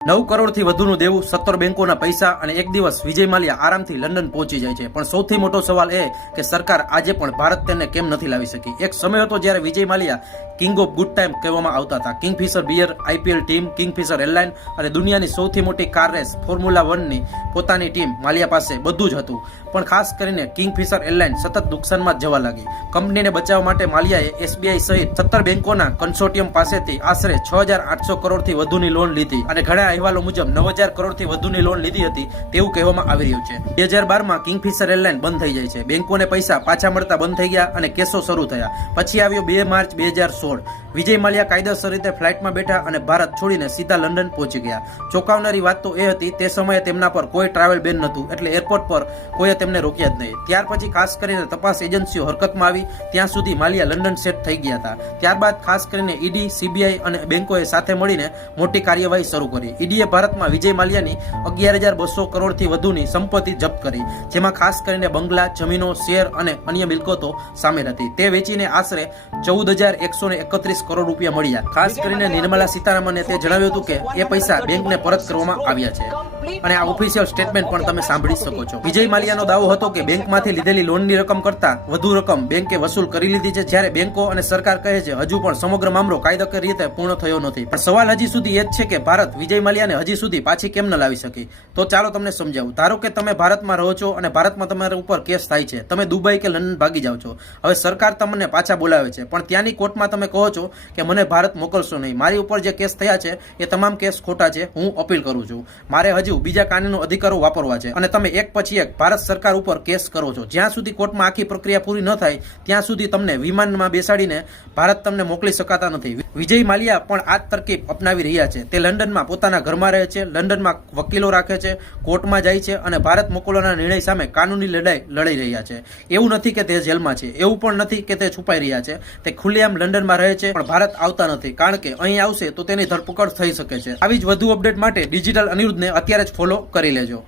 9 કરોડથી વધુનું દેવું, 17 બેંકોના પૈસા અને એક દિવસ વિજય માલ્યા આરામથી લંડન પહોંચી જાય છે. પણ સૌથી મોટો સવાલ એ કે સરકાર આજે પણ ભારત તેને કેમ નથી લાવી શકી. એક સમય હતો જ્યારે Vijay Mallya king of good time કહેવામાં આવતા હતા. Kingfisher beer, IPL team, Kingfisher airline અને દુનિયાની સૌથી મોટી કાર રેસ ફોર્મ્યુલા 1ની પોતાની ટીમ માલ્યા પાસે બધું જ હતું. પણ ખાસ કરીને કિંગફિશર એરલાઇન સતત નુકસાનમાં જ જવા લાગી. કંપનીને બચાવવા માટે માલ્યાએ એસબીઆઈ સહિત 17 બેંકોના કન્સોર્ટિયમ પાસેથી આશરે 6,800 કરોડથી વધુની લોન લીધી અને ઘણા અહેવાલો મુજબ 9,000 કરોડથી વધુની લોન લીધી હતી તેવું કહેવામાં આવી રહ્યું છે. 2012માં કિંગફિશર એરલાઇન બંધ થઈ જાય છે. બેંકોને પૈસા પાછા મળતા બંધ થઈ ગયા અને કેસો શરૂ થયા. પછી આવ્યો 2 માર્ચ 2016. વિજય માલ્યા કાયદેસર રીતે ફ્લાઇટમાં બેઠા અને ભારત છોડીને સીધા લંડન પહોંચી ગયા. ચોંકાવનારી વાત તો એ હતી તે સમયે તેમના પર કોઈ ટ્રાવેલ બેન નહોતું, એટલે એરપોર્ટ પર કોઈએ તેમને રોક્યા જ નહીં. ત્યાર પછી ખાસ કરીને તપાસ એજન્સીઓ હરકતમાં આવી ત્યાં સુધી માલ્યા લંડન સેટ થઈ ગયા હતા. ત્યારબાદ ખાસ કરીને ઈડી, સીબીઆઈ અને બેંકોએ સાથે મળીને મોટી કાર્યવાહી શરૂ કરી. ઈડીએ ભારતમાં વિજય માલ્યાની 11,200 કરોડથી વધુની સંપત્તિ જપ્ત કરી, જેમાં ખાસ કરીને બંગલા, જમીનો, શેર અને અન્ય મિલકતો સામેલ હતી. તે વેચીને આશરે 14,131 કરોડ રૂપિયા મળ્યા. ખાસ કરીને નિર્મલા સીતારામને તે જણાવ્યું હતું કે એ પૈસા બેંકને પરત કરવામાં આવ્યા છે અને આ ઓફિશિયલ સ્ટેટમેન્ટ પણ તમે સાંભળી શકો છો. વિજય માલ્યાનો દાવો હતો કે બેંકમાંથી લીધેલી લોનની રકમ કરતા વધુ રકમ બેંકે વસૂલ કરી લીધી છે, જ્યારે બેંકો અને સરકાર કહે છે હજુ પણ સમગ્ર મામલો કાયદેસર રીતે પૂર્ણ થયો નથી. પણ સવાલ હજી સુધી એ જ છે કે ભારત વિજય માલ્યાને હજી સુધી પાછી કેમ ન લાવી શકી. તો ચાલો તમને સમજાવું. ધારો કે તમે ભારતમાં રહો છો અને ભારતમાં તમારા ઉપર કેસ થાય છે, તમે દુબઈ કે લંડન ભાગી જાઓ છો. હવે સરકાર તમને પાછા બોલાવે છે, પણ ત્યાંની કોર્ટમાં તમે કહો છો કે મને ભારત મોકલશો નહીં, મારી ઉપર જે કેસ થયા છે એ તમામ કેસ ખોટા છે, હું અપીલ કરું છું, મારે હજુ બીજા કાનૂની અધિકારો વાપરવા છે. અને તમે એક પછી એક ભારત સરકાર ઉપર કેસ કરો છો. જ્યાં સુધી કોર્ટમાં આખી પ્રક્રિયા પૂરી ન થાય ત્યાં સુધી તમને વિમાનમાં બેસાડીને ભારત તમને મોકલી શકાતા નથી. વિજય માલ્યા પણ આ જ તરકીબ અપનાવી રહ્યા છે. તે લંડનમાં પોતાના ઘરમાં રહે છે, લંડનમાં વકીલો રાખે છે, કોર્ટમાં જાય છે અને ભારત મોકલવાના નિર્ણય સામે કાનૂની લડાઈ લડી રહ્યા છે. એવું નથી કે તે જેલમાં છે, એવું પણ નથી કે તે છુપાઈ રહ્યા છે. તે ખુલ્લેઆમ લંડનમાં રહે છે પણ ભારત આવતા નથી, કારણ કે અહીં આવશે તો તેની ધરપકડ થઈ શકે છે. આવી જ વધુ અપડેટ માટે ડિજિટલ અનિરુદ્ધને અત્યારે જ ફોલો કરી લેજો.